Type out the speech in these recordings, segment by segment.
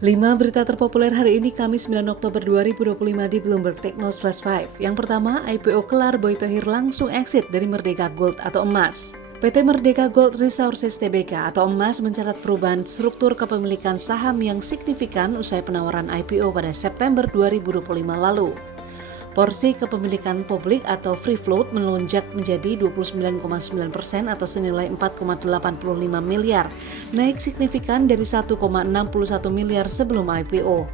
5 berita terpopuler hari ini Kamis 9 Oktober 2025 di Bloomberg Technos Flash 5. Yang pertama, IPO kelar, Boy Thohir langsung exit dari Merdeka Gold atau emas. PT Merdeka Gold Resources Tbk atau emas mencatat perubahan struktur kepemilikan saham yang signifikan usai penawaran IPO pada September 2025 lalu. Porsi kepemilikan publik atau free float melonjak menjadi 29,9% atau senilai 4,85 miliar, naik signifikan dari 1,61 miliar sebelum IPO.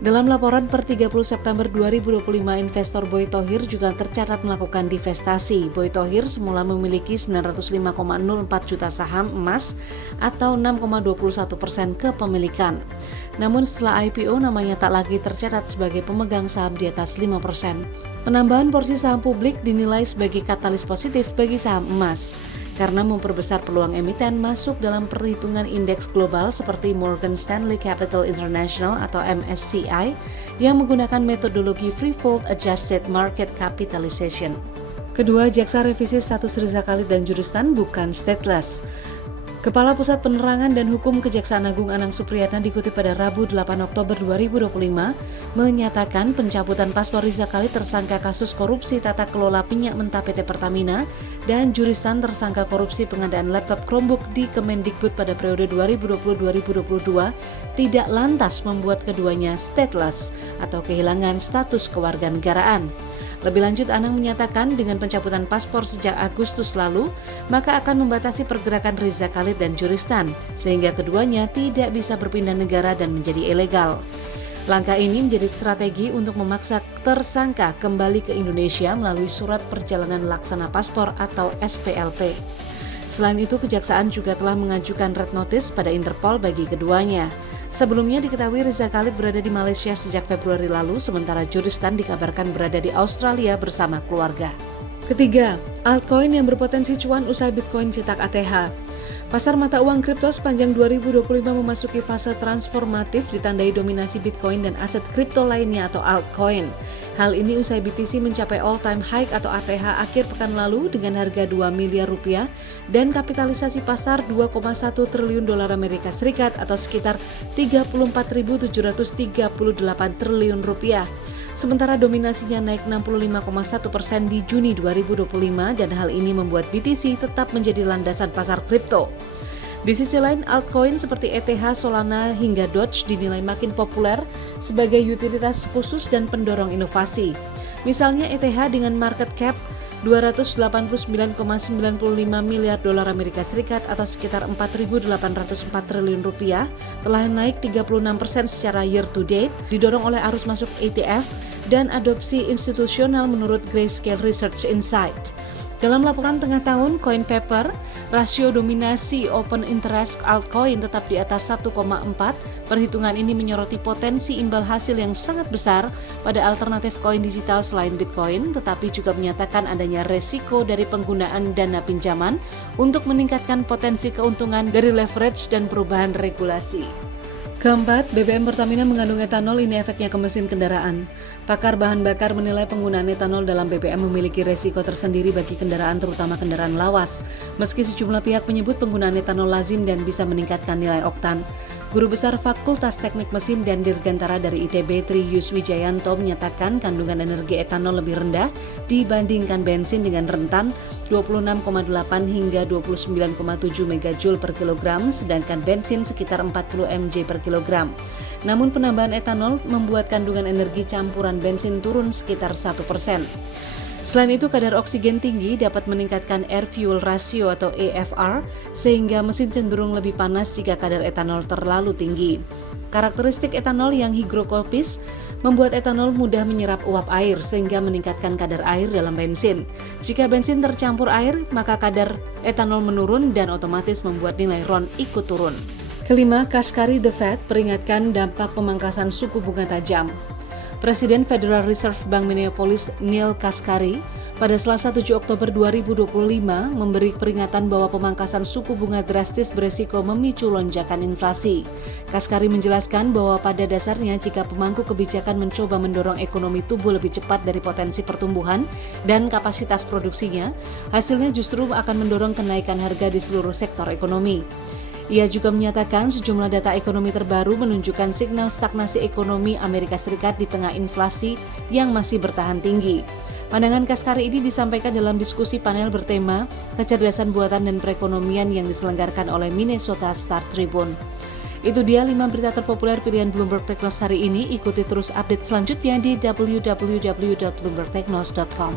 Dalam laporan per 30 September 2025, investor Boy Thohir juga tercatat melakukan divestasi. Boy Thohir semula memiliki 905,04 juta saham emas atau 6,21% kepemilikan. Namun setelah IPO namanya tak lagi tercatat sebagai pemegang saham di atas 5%. Penambahan porsi saham publik dinilai sebagai katalis positif bagi saham emas karena memperbesar peluang emiten masuk dalam perhitungan indeks global seperti Morgan Stanley Capital International atau MSCI yang menggunakan metodologi Free Float Adjusted Market Capitalization. Kedua, jaksa revisi status Riza Khalid dan Juristan bukan stateless. Kepala Pusat Penerangan dan Hukum Kejaksaan Agung Anang Supriyatna dikutip pada Rabu 8 Oktober 2025 menyatakan pencabutan paspor Riza Khalid tersangka kasus korupsi tata kelola minyak mentah PT Pertamina dan Juristan tersangka korupsi pengadaan laptop Chromebook di Kemendikbud pada periode 2020-2022 tidak lantas membuat keduanya stateless atau kehilangan status kewarganegaraan. Lebih lanjut, Anang menyatakan dengan pencabutan paspor sejak Agustus lalu, maka akan membatasi pergerakan Riza Khalid dan Juristan, sehingga keduanya tidak bisa berpindah negara dan menjadi ilegal. Langkah ini menjadi strategi untuk memaksa tersangka kembali ke Indonesia melalui surat perjalanan laksana paspor atau SPLP. Selain itu, Kejaksaan juga telah mengajukan red notice pada Interpol bagi keduanya. Sebelumnya diketahui Riza Khalid berada di Malaysia sejak Februari lalu, sementara Juristan dikabarkan berada di Australia bersama keluarga. Ketiga, altcoin yang berpotensi cuan usai Bitcoin cetak ATH. Pasar mata uang kripto sepanjang 2025 memasuki fase transformatif ditandai dominasi Bitcoin dan aset kripto lainnya atau altcoin. Hal ini usai BTC mencapai all-time high atau ATH akhir pekan lalu dengan harga 2 miliar rupiah dan kapitalisasi pasar 2,1 triliun dolar Amerika Serikat atau sekitar 34.738 triliun rupiah. Sementara dominasinya naik 65,1% di Juni 2025 dan hal ini membuat BTC tetap menjadi landasan pasar kripto. Di sisi lain, altcoin seperti ETH, Solana, hingga Doge dinilai makin populer sebagai utilitas khusus dan pendorong inovasi. Misalnya ETH dengan market cap 289,95 miliar dolar Amerika Serikat atau sekitar 4.804 triliun rupiah telah naik 36% secara year to date, didorong oleh arus masuk ETF dan adopsi institusional menurut Grayscale Research Insight. Dalam laporan tengah tahun CoinPaper, rasio dominasi open interest altcoin tetap di atas 1,4. Perhitungan ini menyoroti potensi imbal hasil yang sangat besar pada alternatif koin digital selain Bitcoin, tetapi juga menyatakan adanya resiko dari penggunaan dana pinjaman untuk meningkatkan potensi keuntungan dari leverage dan perubahan regulasi. Keempat, BBM Pertamina mengandung etanol, ini efeknya ke mesin kendaraan. Pakar bahan bakar menilai penggunaan etanol dalam BBM memiliki resiko tersendiri bagi kendaraan, terutama kendaraan lawas. Meski sejumlah pihak menyebut penggunaan etanol lazim dan bisa meningkatkan nilai oktan. Guru Besar Fakultas Teknik Mesin dan Dirgantara dari ITB Tri Yuswijayanto menyatakan kandungan energi etanol lebih rendah dibandingkan bensin dengan rentan 26,8 hingga 29,7 megajoule per kilogram, sedangkan bensin sekitar 40 mg per kilogram. Namun penambahan etanol membuat kandungan energi campuran bensin turun sekitar 1%. Selain itu, kadar oksigen tinggi dapat meningkatkan air fuel ratio atau AFR, sehingga mesin cenderung lebih panas jika kadar etanol terlalu tinggi. Karakteristik etanol yang higrokopis membuat etanol mudah menyerap uap air sehingga meningkatkan kadar air dalam bensin. Jika bensin tercampur air, maka kadar etanol menurun dan otomatis membuat nilai RON ikut turun. Kelima, Kashkari The Fed peringatkan dampak pemangkasan suku bunga tajam. Presiden Federal Reserve Bank Minneapolis Neil Kashkari pada Selasa 7 Oktober 2025 memberi peringatan bahwa pemangkasan suku bunga drastis beresiko memicu lonjakan inflasi. Kashkari menjelaskan bahwa pada dasarnya jika pemangku kebijakan mencoba mendorong ekonomi tumbuh lebih cepat dari potensi pertumbuhan dan kapasitas produksinya, hasilnya justru akan mendorong kenaikan harga di seluruh sektor ekonomi. Ia juga menyatakan sejumlah data ekonomi terbaru menunjukkan signal stagnasi ekonomi Amerika Serikat di tengah inflasi yang masih bertahan tinggi. Pandangan Kashkari ini disampaikan dalam diskusi panel bertema kecerdasan buatan dan perekonomian yang diselenggarakan oleh Minnesota Star Tribune. Itu dia 5 berita terpopuler pilihan Bloomberg Technos hari ini. Ikuti terus update selanjutnya di www.bloombergtechnos.com.